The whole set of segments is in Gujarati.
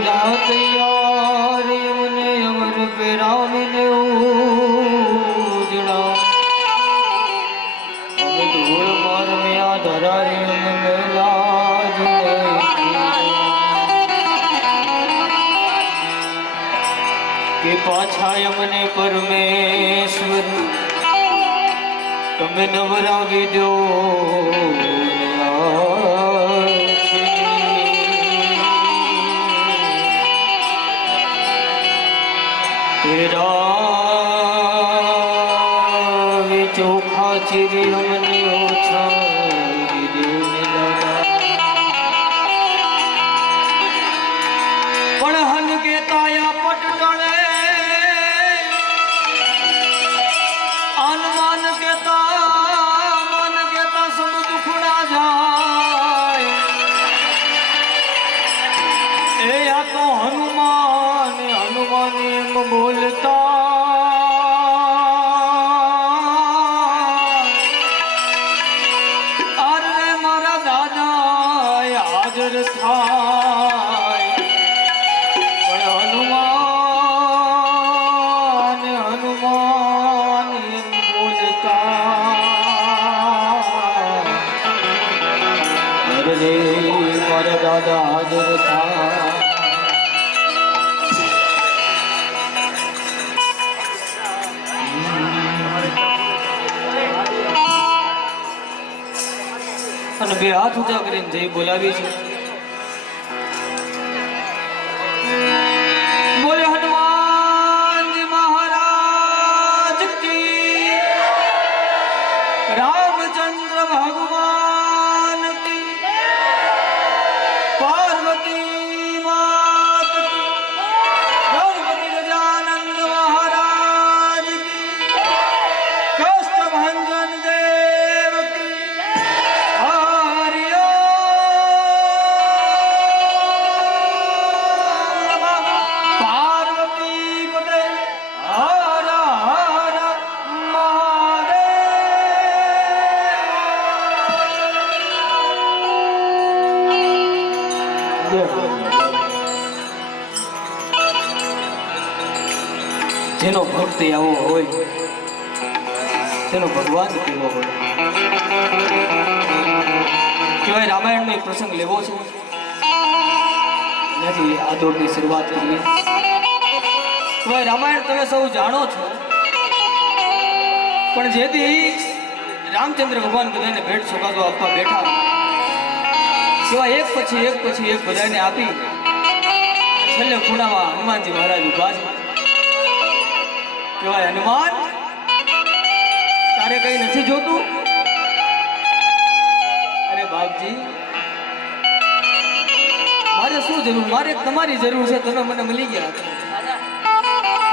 દીધા તૈયાર મને અમર પેરાવીને ઉજળા અમે ધૂળ મારમ્યા ધરારી અમે મેલા કે પાછા અમને પરમેશ્વર તમે નવરાવી દો ચોખા ચીરી અમને ઓછા પણ હન કે તાયા પટટળે અનમાન કેતા મન કેતા સબ દુખડા જાય એ આ તો હનુમાન હનુમાન એમ બોલતા થાય પણ હનુમાન હનુમાન એમ બોલતા અરે રે મારા દાદા હાજર થાય અને બે હાથ ઊંચા કરીને જઈ બોલાવી છે બોલે હનુમાનજી મહારાજ કી રામચંદ્ર ભગવાન કી પાર્વતી માત કી ગણપતિ ગજાનંદ મહારાજ કી કષ્ટભંજન દેવ કી જેનો ભક્ત આવો હોય તેનો ભગવાન કેવો હોય કહેવાય રામાયણનો એક પ્રસંગ લેવો છે ત્યાંથી આ દોડની શરૂઆત કરીએ કહેવાય રામાયણ તમે સૌ જાણો છો પણ જેથી રામચંદ્ર ભગવાન બધાને ભેટ સોગાદો આપવા બેઠા કહેવાય એક પછી એક બધાને આપી છેલ્લે ખૂણામાં હનુમાનજી મહારાજ ઉભા છે કહેવાય હનુમાન તારે કઈ નથી જોતું અરે બાપજી મારે શું જરૂર મારે તમારી જરૂર છે તમે મને મળી ગયા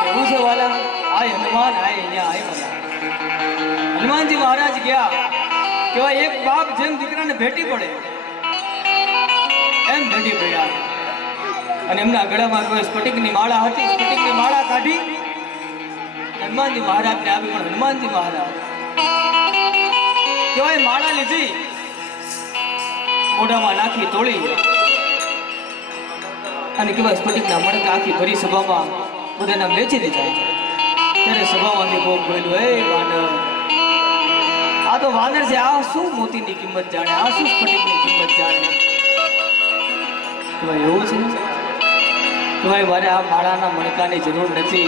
એવું છે વાલા આય હનુમાન આય અહીંયા આય વાલા હનુમાનજી મહારાજ ગયા કહેવાય એક બાપ જેમ દીકરાને ભેટી પડે એમ ભેટી પડ્યા અને એમના ગળામાં કોઈ સ્ફટિકની માળા હતી સ્ફટિકની માળા કાઢી હનુમાનજી મહારાજને આપી પણ હનુમાનજી મહારાજ કહેવાય માળા લીધી મોઢામાં નાખી તોડી અને કહેવાય સ્ફટિકના મણકા આખી ભરી સભામાં બધાના વેચી દીધા ત્યારે સભામાંથી કોક બોલ્યું હે વાનર આ તો વાનર છે આ શું મોતીની કિંમત જાણે આ શું સ્ફટિકની કિંમત જાણે કહેવાય એવું છે કહેવાય મારે આ માળાના મણકાની જરૂર નથી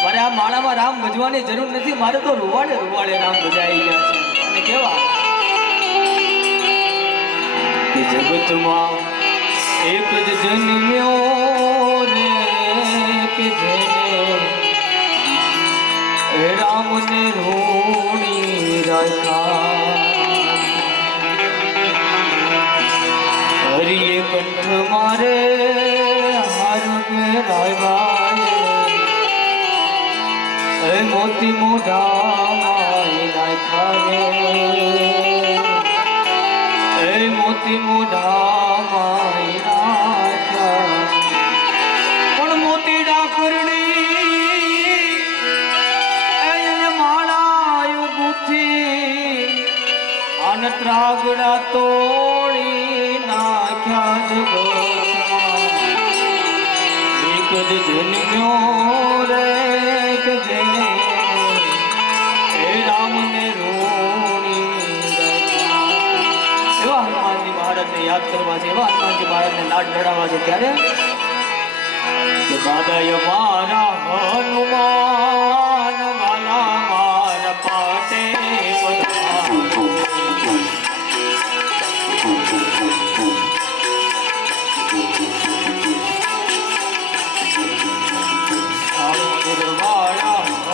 મારે આ માળામાં રામ ભજવાની જરૂર નથી મારે તો રૂવાડે રામ ભજાઈ ગયા છે અને કેવા કે જગતમાં એક જ જન્મ્યો રે કે જેને રામને રોણી રાખ્યા હરિએ કંઠ મારે હાર મેળવ્યા મોતી મોઢામાં નાખ્યા મોતી મોઢામાં નાખ્યા પણ મોતી ડાકરણી એને માળા ગુથી આન ત્રાગડા તોડી નાખ્યા જગતમાં જન્મ્યો રે કે જેને હે રામને રોણી એવા હનુમાનજી મહારાજને યાદ કરવા છે, એવા હનુમાનજી મહારાજને લાડ લડાવવા છે. ત્યારે કે દાદાય મારા હનુમાન વાલા મારા પાટે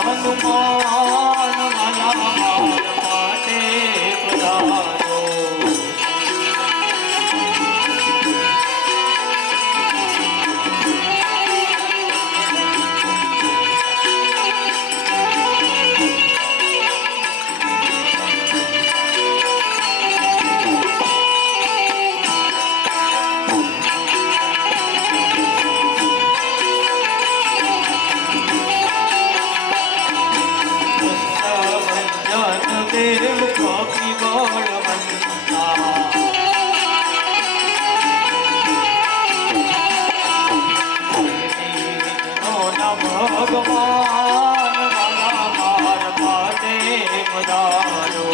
હનુમાન વાલા મારા પાટે પધારો. દેવ કપી બળવંતા ભગવાન વાલા માર પાટે પધારો.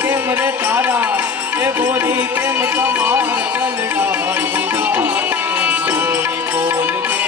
કેમ રે તારા એ બોલી કેમ તમાર ગલડાઈ બોલી બોલ કે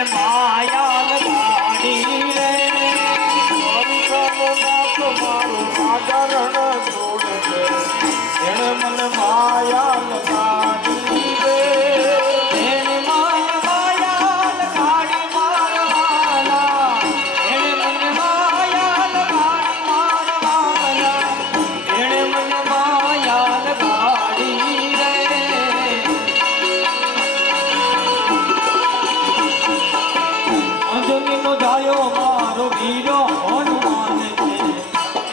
મને માયા લગાડી રે મારું રાજા રણ છોડ દે એને મને માયા લગાડી રે એને માયા લગાડી મારવાલા એને મને માયા લગાડી મારવાલા એને મને માયા લગાડી રે અંજનીનો જાયો મારો વીરો હનુમાન છે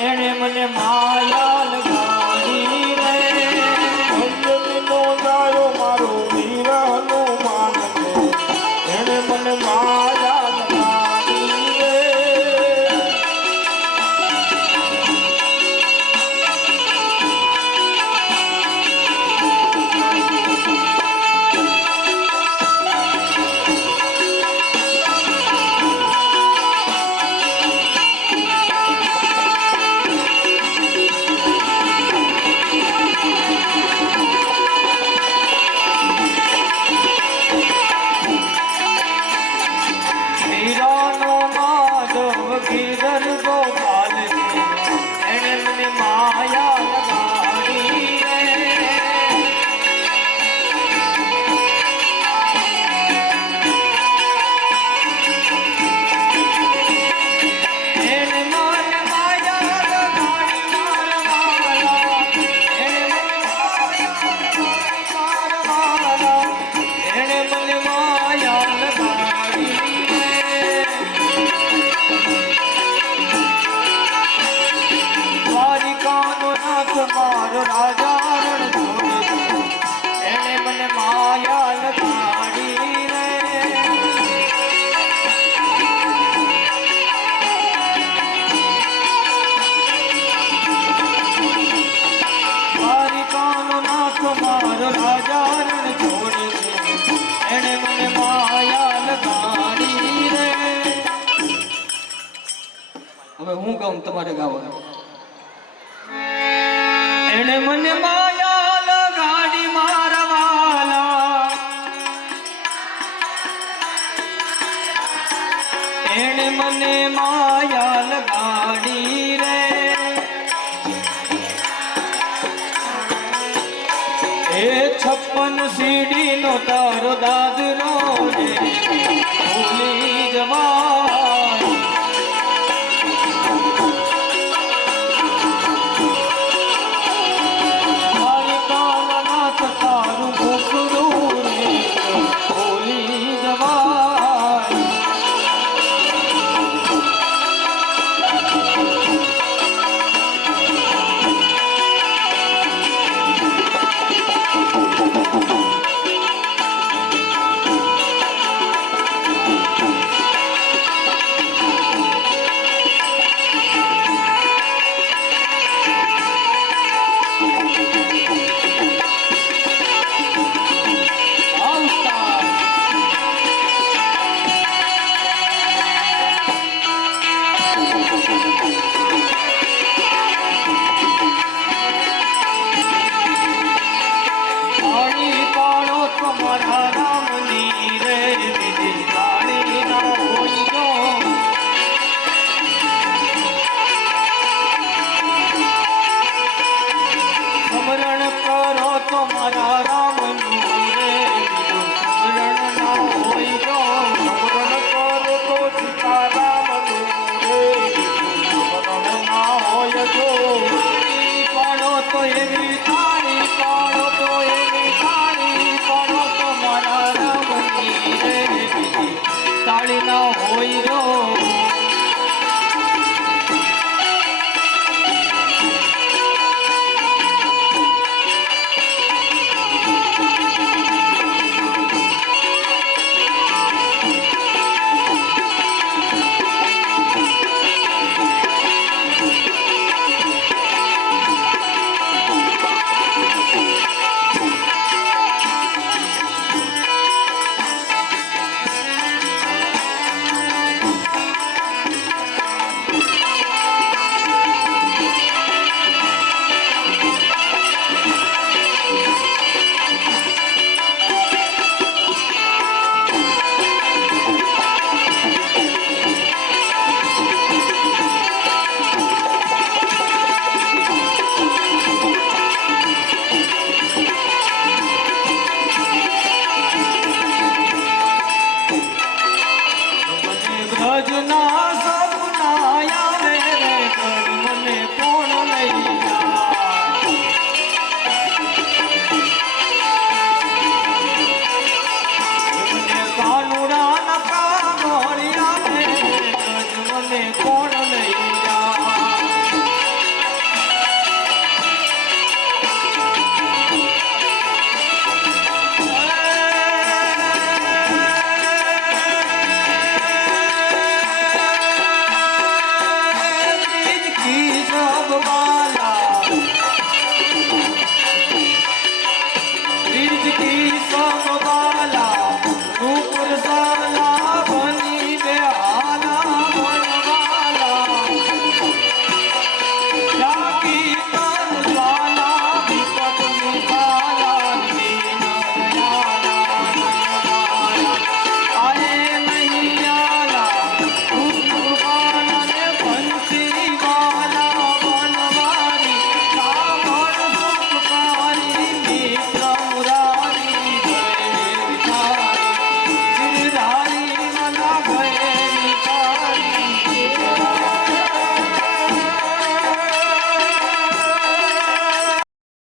એને મને માયા લગાડી રે અંજનીનો જાયો મારો વીર હનુમાન છે એને મને માયા લગાડી રે વીરાનો માધવ ગીધર ગોપાલ છે એને મને માયા લગાડી રે એને મને માયા લગાડી મારવાલા એને મને માયા લગાડી મારવાલા એને મને માયા લગાડી દ્વારિકાનો નાથ મારો રાજા રણ છોડ એને મને માયા લગાડી રે દ્વારિકાનો નાથ મારો રાજા રણ છોડ એને મને માયા લગાડી રે હવે હું ગાઉં તમારે ગાવાનું એને મને માયા લગાડી મારવાલા એને મને માયા લગાડી રે એ 56 સીડીનો તારો દાદરો રે ભૂલી જવા તારું ભૂખડું રે ભૂલી જવાય તો એની થાળી પાડો તો એની થાળી પાડો તો મારા ઈસકી સમબાલા